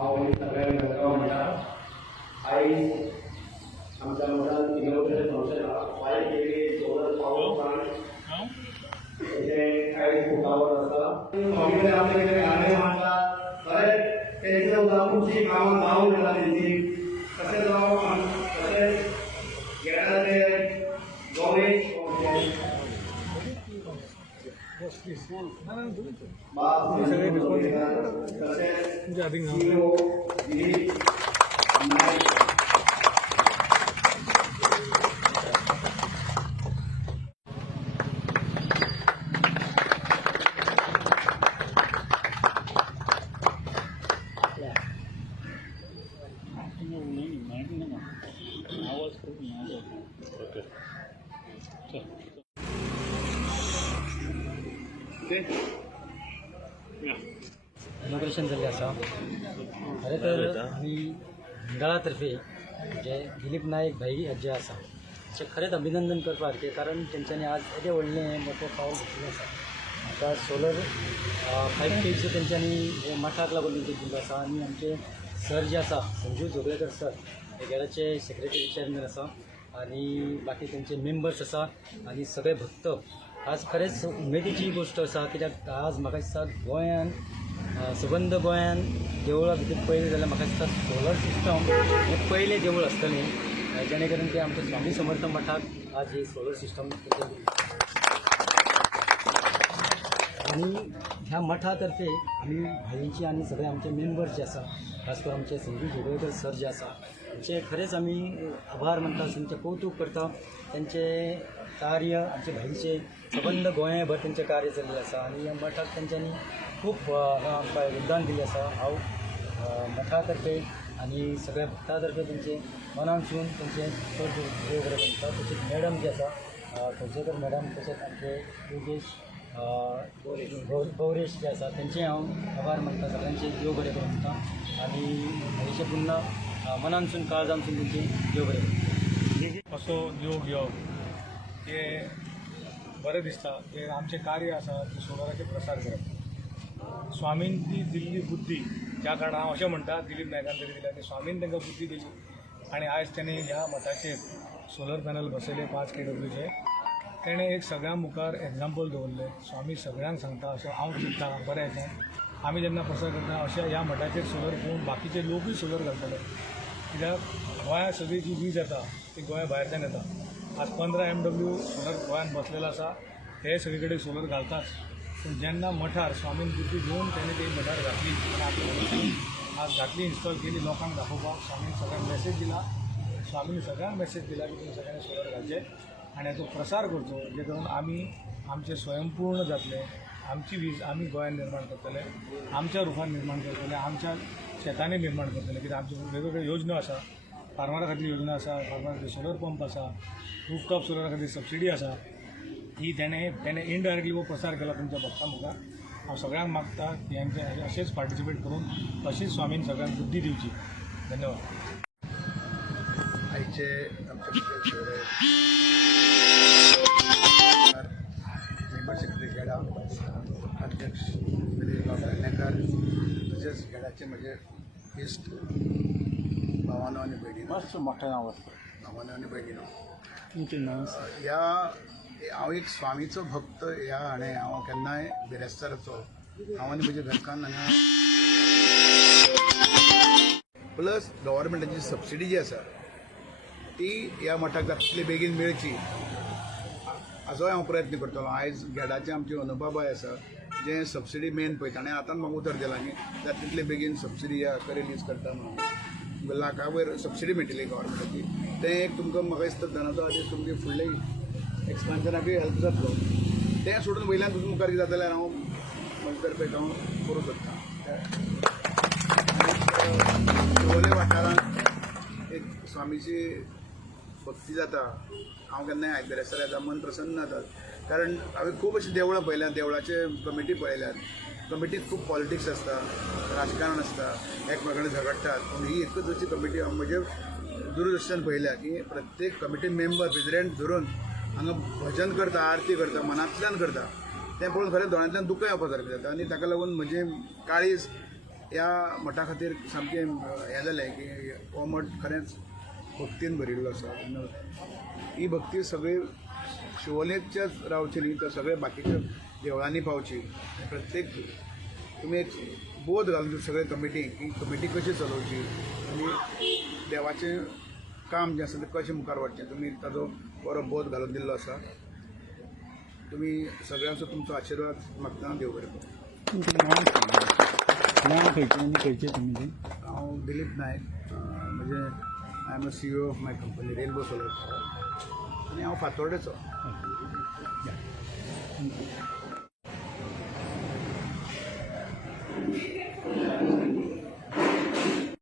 हांव सगळ्यांक वेलकम म्हणटा। आयज आमच्या मठांत इनॉग्रेशन फंक्शन आसा। फायव केवी सोलर पावर प्लांट हेचें आयज फुटावर आसा। आमचे कडेन गाणे मांडटात, खरेंच तेंचे उदाहरणची कामां जावंक येता तेंची। तशेंच जावं तशेंच गेडाचे गणेश इनॉग्रेशन जाल्लें आसा। खरें तर आमी मंडळातर्फे जे दिलीप नायक भाई जे आसा ते खरेंच अभिनंदन करपाक सारकें, कारण तेंच्यांनी आज येदें व्हडलें मोठें पावल घेतलें आसा। आतां सोलर 5 केजीचो तेंच्यांनी हे मठाक लागून तेंचे दिल्लो आसा। आनी आमचे सर जे आसा संजू जोगळेकर सर हे गेडाचे सेक्रेटरी चेअरमॅन आसा, आनी बाकी तेंचे मेंबर्स आसा, आनी सगळे भक्त। आज खरेंच उमेदीची गोश्ट आसा, कित्याक आज म्हाका दिसता गोंयान सबंद गोंयान देवळां भितर पळयलें जाल्यार म्हाका दिसता सोलर सिस्टम हें पयलें देवूळ आसतलें, जेणे करून ते आमच्या स्वामी समर्थ मठाक आज हे सोलर सिस्टम आनी ह्या मठा तर्फे आमी भाईंची आनी सगळे आमचे मेंबर्स जे आसा, खास करून आमचे संजू जोगळेकर सर जे आसा तेंचे खरेंच आमी आभार मानता, तेंचें कौतुक करता। तेंचे कार्य आमचे भाईचे सबंद गोंयभर तेंचें कार्य चल्लें आसा, आनी ह्या मठाक तेंच्यांनी खूब आमकां योगदान दिल्लें आसा। हांव मठा तर्फे आनी सगळ्या भक्तां तर्फे तेंचे मनानसून तेंचे चड देव बरें करता। तशेंच मॅडम जी आसा खंयचेकर मॅडम, तशेंच आमचे योगेश गौरेश जे आसा तेंचे हांव आभार मानता, सगळ्यांचे देव बरें करूं म्हणटा, आनी हेचे पुन्हा मनानसून काळजानसून तेंचे देव बरें करता। असो योग हे बरें दिसता की आमचें कार्य आसा ते सोलाराचे प्रसार करप। स्वामींनी दिल्ली बुद्धी, ज्या कारणान हांव अशें म्हणटा दिलीप नायकान तरी दिल्या, की स्वामीन तांकां बुद्धी दिली आनी आयज तेणी ह्या मठाचेर सोलर पॅनल बसयले 5 KWचे। तेणें एक सगळ्यां मुखार एग्जाम्पल दवरलें। स्वामी सगळ्यांक सांगता अशें हांव चिंतता बरें येता आमी जेन्ना प्रसार करता अशें ह्या मठाचेर सोलर घेवन बाकीचे लोकूय सोलर घालतले, कित्याक गोंया सगळी जी वीज येता ती गोंया भायरच्यान येता। आज 15 MW सोलर गोंयान बसलेलो आसा, हे सगळे कडेन सोलर घालताच, पूण जेन्ना मठार स्वामीन बुद्धी घेवन तेणें ती मठार घातली आनी आज घातली, इन्स्टॉल केली लोकांक दाखोवपाक। स्वामीन सगळ्यांक मेसेज दिला, स्वामीन सगळ्यांक मेसेज दिला की तुमी सगळ्यांनी सोलर घालचे आनी हाचो प्रसार करचो, जे करून आमी आमचे स्वयंपूर्ण जातले, आमची वीज आमी गोंयांत निर्माण करतले, आमच्या रुपान निर्माण करतले, आमच्या शेतांनी निर्माण करतले। कित्याक आमच्यो वेगवेगळ्यो योजना आसा, फार्मरा खातीर योजना आसा, फार्मरा खातीर सोलर पंप आसा, रूफटॉप सोलरा खातीर सबसिडी आसा, ही तेणें इनडायरेक्टली वो प्रसार केला तुमच्या भक्तां मुखार। हांव सगळ्यांक मागता की हेंचे अशेंच पार्टिसिपेट करून अशीच स्वामीन सगळ्यांक बुद्धी दिवची। धन्यवाद। आयचे आमचे मेंबर सेक्रेटरी गेडा अध्यक्ष दिलीप नायकर, तशेंच गेडाचे म्हजे इश्ट भावानो आनी भयणीनो, मस्त मोठें नांव भावानो आनी भयणीनो, तुमचें नांव हांव एक स्वामीचो भक्त आनी हांव केन्नाय बिरेस्ताराचो, हांव आनी म्हज्या घरकान्न हांगा प्लस गव्हर्मेंटाची सबसिडी जी आसा ती ह्या मठाक जातली बेगीन मेळची हाचोय हांव प्रयत्न करतलो। आयज गेडाचे आमचे अनुबाबाय आसा जे सबसिडी मेन पळयता, ताणें आतां म्हाका उतर दिलां की तितले बेगीन सबसिडी रिलीज करता म्हणून, लाखा वयर सबसिडी मेळटली गव्हर्मेंटाची। तें एक तुमकां म्हाका दिसता धनाचो आदेश तुमगे फुडले एक्सपान्शनाकूय हेल्प जातलो। तें सोडून वयल्यान तुका मुखार जाता जाल्यार हांव म्हजे तर्फे हांव करूं सोदतां। शिवोले वाठारांत एक स्वामीची भक्ती जाता, हांव केन्नाय आयतारेस्तार येता, मन प्रसन्न जाता, कारण हांवें खूब अशीं देवळां पळयल्यात, देवळाचे कमिटी पळयल्यात, कमिटीत खूब पॉलिटिक्स आसता, राजकारण आसता, एकमेकांनी झगडटात, पूण ही एकूच अशी कमिटी हांव म्हजे दूरदर्शन पळयल्या की प्रत्येक कमिटी मेंबर प्रेसिडेंट धरून हांगा भजन करता, आरती करता, मनांतल्यान करता, तें पळोवन खरें दोळ्यांतल्यान दुकां येवपा सारकें जाता। आनी ताका लागून म्हजें काळीज ह्या मठा खातीर सामकें हें जालें की हो मठ खरेंच भक्तीन भरिल्लो आसा. ही भक्ती सगळी शिवोलेंच्याच रावची न्ही तर सगळे बाकीच्या देवळांनी पावची. प्रत्येक तुमी एक बोध घालून सगळे कमिटी की कमिटी कशी चलोवची आनी देवाचें काम जें आसा तें कशें मुखार व्हरचें तुमी ताजो बरो बोध घालून दिल्लो आसा. तुमी सगळ्यांचो तुमचो आशिर्वाद मागता. देव बरें करूं. नांव खंयचें आनी खंयचें तुमी तें? हांव दिलीप नायक. म्हणजे I am a CEO of my company rainbow solar power आनी हांव फातोर्डेचो. Yeah.